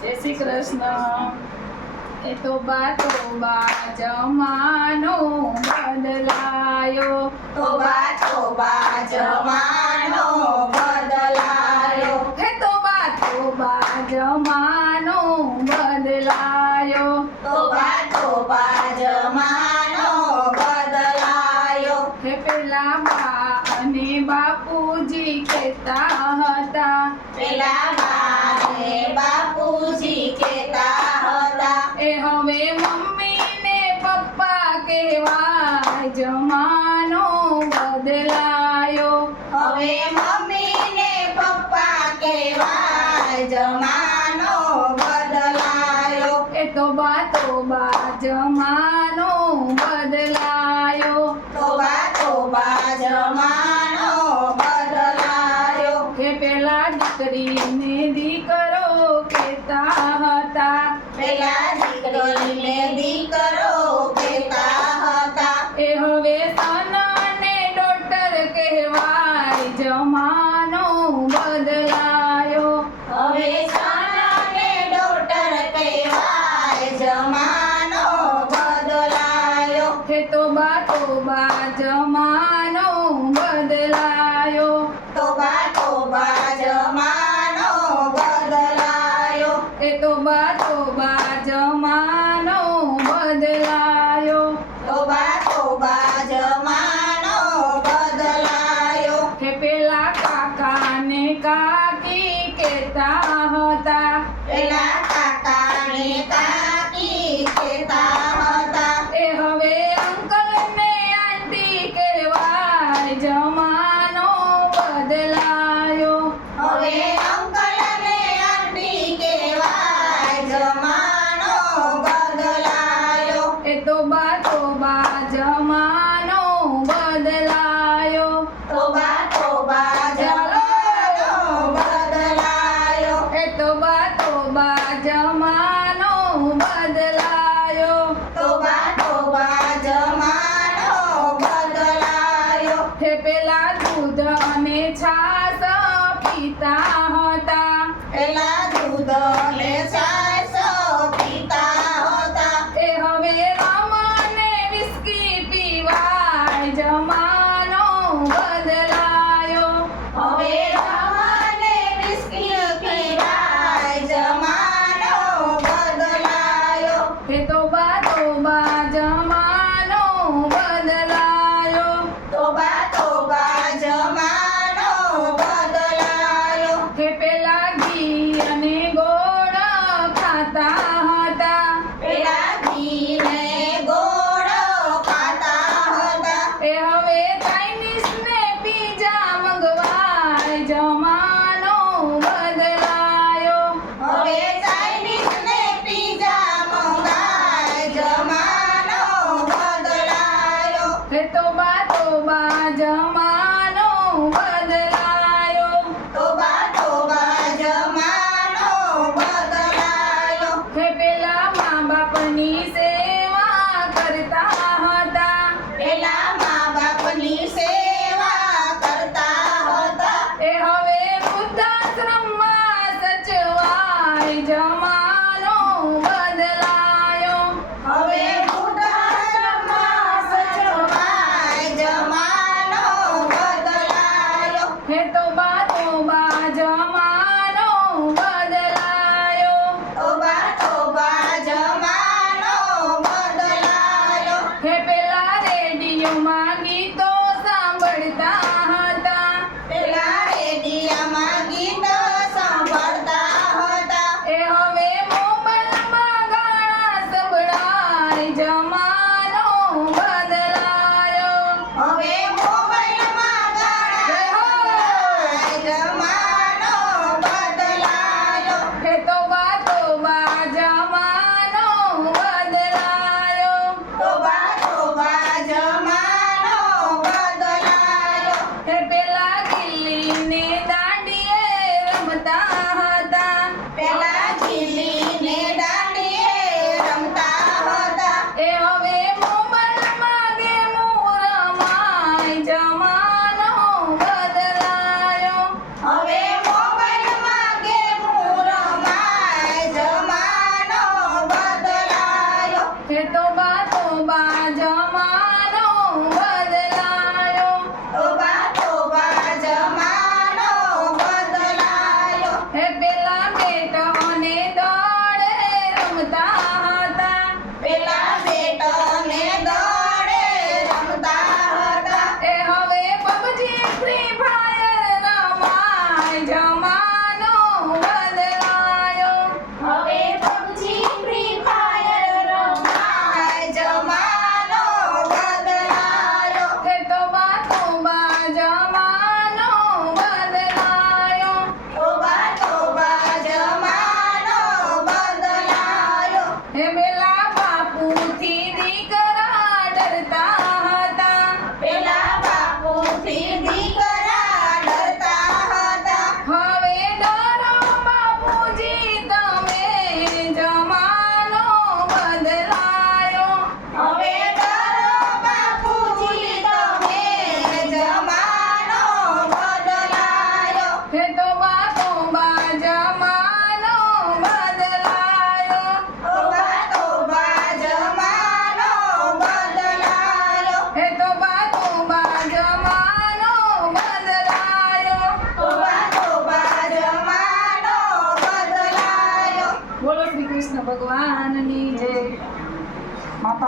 જય શ્રી કૃષ્ણ। એ તો બા જમાનો બદલાયો, તોબા જમાનો બદલાયો, હે તો બા જમાનો બદલાયો, તોબા જમાનો બદલાયો, હે પેલા બા અને બાપુજી કહેતા હતા, પેલા બા ને બાપુજી કહેતા હતા, એ હવે મમ્મી ને પપ્પા કહેવાય, જમાનો બદલાયો, હવે મમ્મી ને પપ્પા કહેવાય, જમાનો બદલાયો, એ તો બા જમાનો બદલાયો, તોબા જમાનો બદલાયો, હે પેલા દીકરીને દીકરો કહેતા હતા, પેલા દીકરીને દીકરો કહેતા હતા, એ હવે સન ને ડોટર કહેવાય, જમાનો બદલાયો, હવે સન ને ડોટર કહેવાય, જમાનો બદલાયો, હે તો બા જમાનો બદલાયો, તોબા જમાનો બદલાયો, એ તો બા જમાનો બદલાયો, તોબા જમાનો બદલાયો, હે પેલા કાકા ને કાકી કહેતા હતા, પેલા કાકા ને કાકી કહેતા હતા, એ હવે અંકલ ને આંટી કહેવાય, જમાનો બદલાયો, હવે અંકલ ને આંટી કહેવાય, જમાનો બદલાયો, એ તો બા જમાનો બદલાયો, તોબા જમાનો બદલાયો, એ તો બા જમાનો બદલાયો, તોબા જમાનો બદલાયો, હે પેલા દૂધ અને છાશ પીતા હતા, પેલા દૂધ ને છાશ પીતા હતા, એ હવે રમ અને વિસ્કી પીવાય, જમાનો બદલાયો, હવે રમને વિસ્કી પીવાય, જમાનો બદલાયો, હે તો બા જમાનો બદલાયો, તોબા જમાનો બદલાયો, હે પેલા ઘી અને ગોળ ખાતા હતા, પેલા ઘી ને ગોળ ખાતા હતા, એ હવે ચાઇનીઝ ને પીઝા મંગવાય, જમાનો બદલાયો, હવે ચાઇનીઝ ને પીઝા મંગાય, જમાનો બદલાયો, હે તો બા જમાનો બદલાયો, તોબા જમાનો બદલાયો, હે પેલા મા બાપની સેવા કરતા હતા, પેલા મા બાપની સેવા કરતા હતા, એ હવે વૃદ્ધાશ્રમમાં સચવાય, જમાનો બદલાયો, હવે વૃદ્ધાશ્રમમાં સચવાય, જમાનો બદલાયો, હે તો બા જમાનો બદલાયો, તોબા જમાનો બદલાયો, હે પેલા રેડિયોમાં ગીતો સાંભળતા હતા, પેલા રેડિયામાં ગીત સાંભળતા હતા, એ હવે હે પેલા બાપુથી દીકરા ડરતા હતા પેલા બાપુથી દીકરા ડરતા હતા. હવે ડરો બાપુજી તમે જમાનો બદલાયો હવે ડરો બાપુજી તમે જમાનો બદલાયો. હે તો બા જમાનો બદલાયો તોબા તોબા જમાનો બદલાયો. હે તો બા જમાનો બદલાયો તોબા તોબા જમાનો બદલાયો. બોલો શ્રી કૃષ્ણ ભગવાનની જય માતા